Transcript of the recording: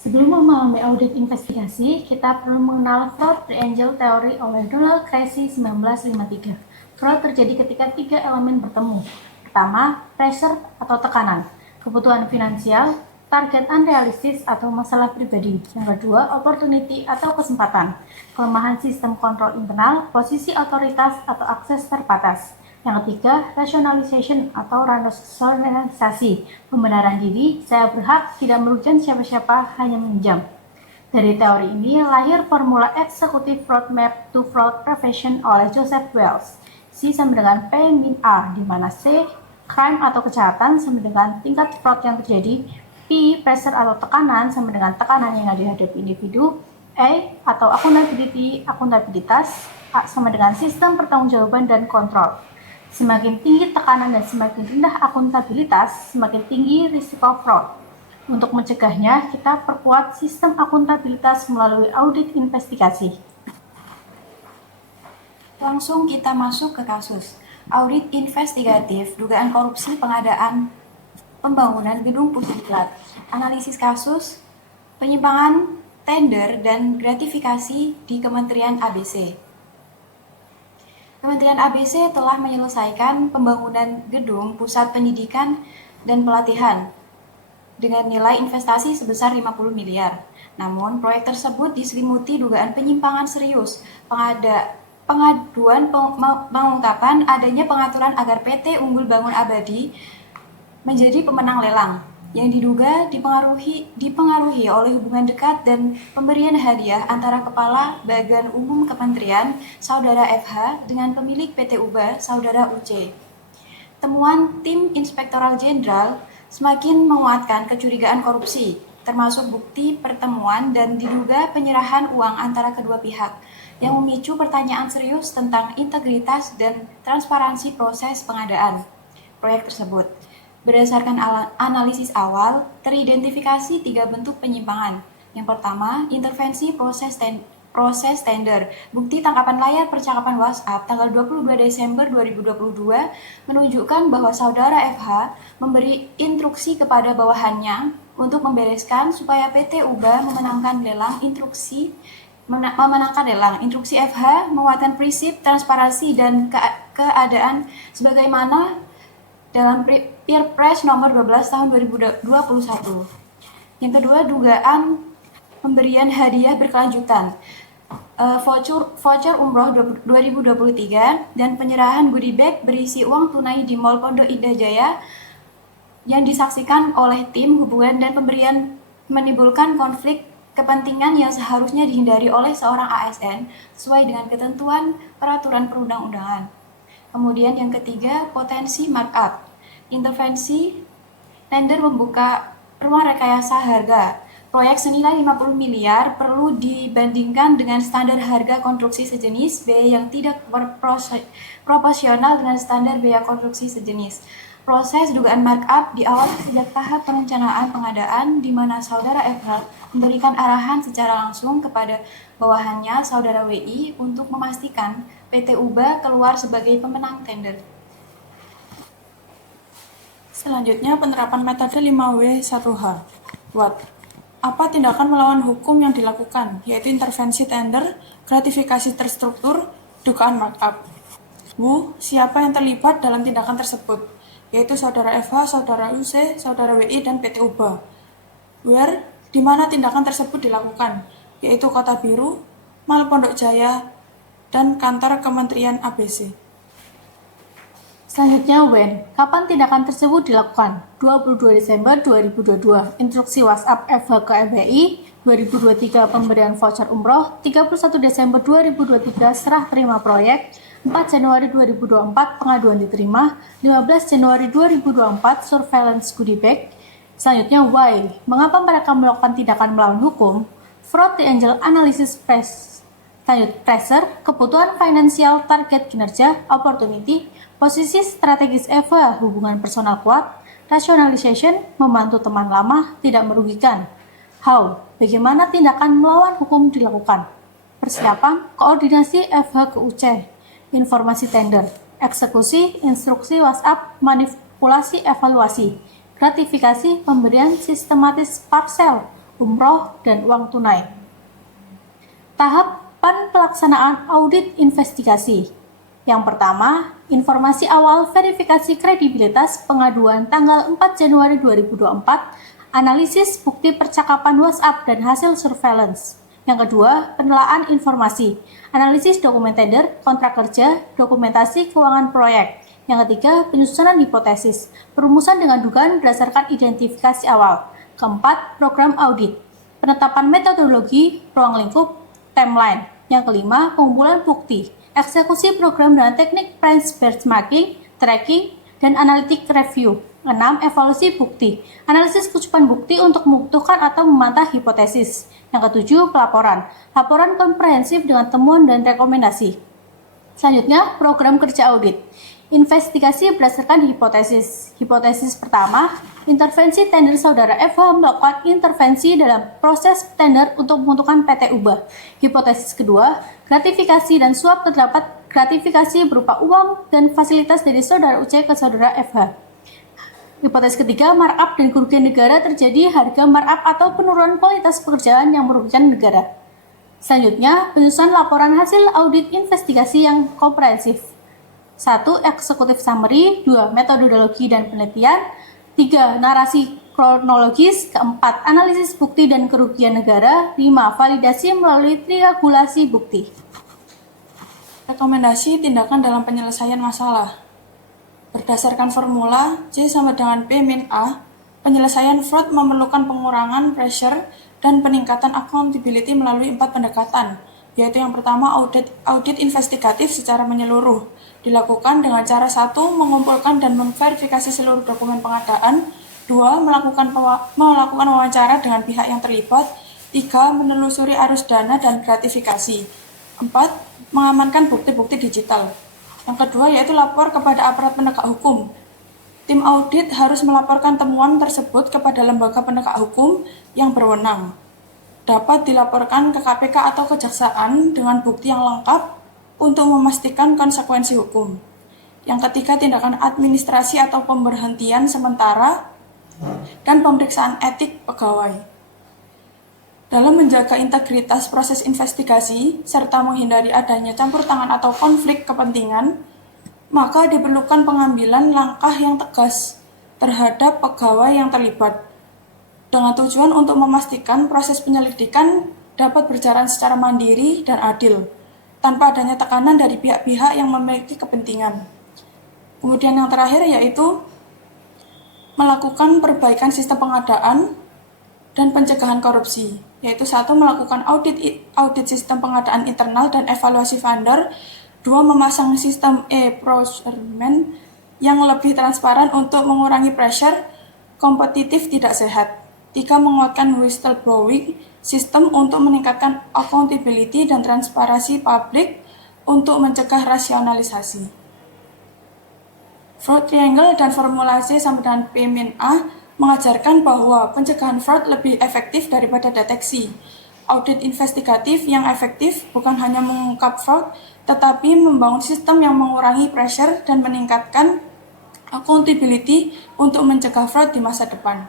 Sebelum memahami audit investigasi, kita perlu mengenal fraud triangle teori oleh Donald Tracy 1953. Fraud terjadi ketika tiga elemen bertemu. Pertama, pressure atau tekanan, kebutuhan finansial, target unrealistis atau masalah pribadi. Yang kedua, opportunity atau kesempatan, kelemahan sistem kontrol internal, posisi otoritas atau akses terbatas. Yang ketiga, rationalization atau rasionalisasi, pembenaran diri, saya berhak, tidak merugikan siapa-siapa, hanya meminjam. Dari teori ini lahir formula Executive Fraud Map to Fraud Prevention oleh Joseph Wells. C sama dengan P min A, di mana C, crime atau kejahatan sama dengan tingkat fraud yang terjadi, P, pressure atau tekanan sama dengan tekanan yang dihadapi individu, A atau accountability, akuntabilitas, A sama dengan sistem pertanggungjawaban dan kontrol. Semakin tinggi tekanan dan semakin rendah akuntabilitas, semakin tinggi risiko fraud. Untuk mencegahnya, kita perkuat sistem akuntabilitas melalui audit investigasi. Langsung kita masuk ke kasus. Audit investigatif, dugaan korupsi pengadaan pembangunan gedung Putri Diklat. Analisis kasus, penyimpangan tender dan gratifikasi di Kementerian ABC. Kementerian ABC telah menyelesaikan pembangunan gedung pusat pendidikan dan pelatihan dengan nilai investasi sebesar 50 miliar. Namun, proyek tersebut diselimuti dugaan penyimpangan serius. Pengaduan mengungkapkan adanya pengaturan agar PT Unggul Bangun Abadi menjadi pemenang lelang yang diduga dipengaruhi oleh hubungan dekat dan pemberian hadiah antara Kepala Bagian Umum Kementerian, Saudara FH, dengan pemilik PT UBA, Saudara UC. Temuan tim Inspektoral Jenderal semakin menguatkan kecurigaan korupsi, termasuk bukti pertemuan dan diduga penyerahan uang antara kedua pihak, yang memicu pertanyaan serius tentang integritas dan transparansi proses pengadaan proyek tersebut. Berdasarkan analisis awal, teridentifikasi 3 bentuk penyimpangan. Yang pertama, intervensi proses tender. Bukti tangkapan layar percakapan WhatsApp tanggal 22 Desember 2022 menunjukkan bahwa Saudara FH memberi instruksi kepada bawahannya untuk membereskan supaya PT UBA memenangkan lelang. Instruksi FH menguatkan prinsip transparansi dan keadaan sebagaimana dalam Perpres nomor 12 tahun 2021. Yang kedua, dugaan pemberian hadiah berkelanjutan, voucher umroh 2023 dan penyerahan goodie bag berisi uang tunai di Mall Pondok Indah Jaya yang disaksikan oleh tim hubungan dan pemberian menimbulkan konflik kepentingan yang seharusnya dihindari oleh seorang ASN sesuai dengan ketentuan peraturan perundang-undangan. Kemudian yang ketiga, potensi markup. Intervensi tender membuka ruang rekayasa harga. Proyek senilai 50 miliar perlu dibandingkan dengan standar harga konstruksi sejenis B yang tidak proporsional dengan standar biaya konstruksi sejenis. Proses dugaan markup diawali sejak tahap perencanaan pengadaan di mana Saudara FH memberikan arahan secara langsung kepada bawahannya Saudara WI untuk memastikan PT UBA keluar sebagai pemenang tender. Selanjutnya, penerapan metode 5W1H. What? Apa tindakan melawan hukum yang dilakukan, yaitu intervensi tender, gratifikasi terstruktur, dugaan markup. Who, siapa yang terlibat dalam tindakan tersebut, yaitu Saudara FH, Saudara UC, Saudara WI, dan PT UBA. Where, di mana tindakan tersebut dilakukan, yaitu Kota Biru, Mall Pondok Jaya, dan kantor Kementerian ABC. Selanjutnya, when. Kapan tindakan tersebut dilakukan? 22 Desember 2022. Instruksi WhatsApp FH ke FBI. 2023 pemberian voucher umroh. 31 Desember 2023 serah terima proyek. 4 Januari 2024 pengaduan diterima. 15 Januari 2024 surveillance goodie bag. Selanjutnya, why. Mengapa mereka melakukan tindakan melawan hukum? Fraud triangle analysis pressure, kebutuhan finansial, target kinerja, opportunity, posisi strategis EVA, hubungan personal kuat, rationalization, membantu teman lama, tidak merugikan. How, bagaimana tindakan melawan hukum dilakukan? Persiapan, koordinasi FH ke UC, informasi tender, eksekusi, instruksi WhatsApp, manipulasi evaluasi, gratifikasi, pemberian sistematis parcel, umroh, dan uang tunai. Tahapan pelaksanaan audit investigasi. Yang pertama, informasi awal verifikasi kredibilitas pengaduan tanggal 4 Januari 2024, analisis bukti percakapan WhatsApp dan hasil surveillance. Yang kedua, penelaan informasi, analisis dokumen tender, kontrak kerja, dokumentasi keuangan proyek. Yang ketiga, penyusunan hipotesis, perumusan dengan dugaan berdasarkan identifikasi awal. Keempat, program audit, penetapan metodologi, ruang lingkup, timeline. Yang kelima, pengumpulan bukti, eksekusi program dengan teknik benchmarking, tracking, dan analitik review. 6. Evaluasi bukti, analisis kecukupan bukti untuk membutuhkan atau memantah hipotesis. Yang ketujuh, pelaporan, laporan komprehensif dengan temuan dan rekomendasi. Selanjutnya, program kerja audit, investigasi berdasarkan hipotesis. Hipotesis pertama, intervensi tender saudara FH melakukan intervensi dalam proses tender untuk menentukan PT Ubah. Hipotesis kedua, gratifikasi dan suap terdapat gratifikasi berupa uang dan fasilitas dari saudara UC ke saudara FH. Hipotesis ketiga, markup dan kerugian negara terjadi harga markup atau penurunan kualitas pekerjaan yang merugikan negara. Selanjutnya, penyusunan laporan hasil audit investigasi yang komprehensif. 1. Eksekutif summary. 2. Metodologi dan penelitian. 3. Narasi kronologis. 4. Analisis bukti dan kerugian negara. 5. Validasi melalui triangulasi bukti. Rekomendasi tindakan dalam penyelesaian masalah. Berdasarkan formula C sama dengan P min A, penyelesaian fraud memerlukan pengurangan pressure dan peningkatan accountability melalui 4 pendekatan, yaitu yang pertama audit investigatif secara menyeluruh, dilakukan dengan cara 1. Mengumpulkan dan memverifikasi seluruh dokumen pengadaan, 2. Melakukan wawancara dengan pihak yang terlibat, 3. Menelusuri arus dana dan gratifikasi, 4. Mengamankan bukti-bukti digital. Yang kedua yaitu lapor kepada aparat penegak hukum. Tim audit harus melaporkan temuan tersebut kepada lembaga penegak hukum yang berwenang. Dapat dilaporkan ke KPK atau kejaksaan dengan bukti yang lengkap untuk memastikan konsekuensi hukum. Yang ketiga, tindakan administrasi atau pemberhentian sementara dan pemeriksaan etik pegawai. Dalam menjaga integritas proses investigasi serta menghindari adanya campur tangan atau konflik kepentingan, maka diperlukan pengambilan langkah yang tegas terhadap pegawai yang terlibat, dengan tujuan untuk memastikan proses penyelidikan dapat berjalan secara mandiri dan adil, tanpa adanya tekanan dari pihak-pihak yang memiliki kepentingan. Kemudian yang terakhir yaitu melakukan perbaikan sistem pengadaan dan pencegahan korupsi, yaitu 1. Melakukan audit sistem pengadaan internal dan evaluasi vendor, 2. Memasang sistem e-procurement yang lebih transparan untuk mengurangi pressure kompetitif tidak sehat, 3. Menguatkan whistleblowing sistem untuk meningkatkan accountability dan transparansi publik untuk mencegah rasionalisasi. Fraud Triangle dan formula C sama dengan P min A mengajarkan bahwa pencegahan fraud lebih efektif daripada deteksi. Audit investigatif yang efektif bukan hanya mengungkap fraud, tetapi membangun sistem yang mengurangi pressure dan meningkatkan accountability untuk mencegah fraud di masa depan.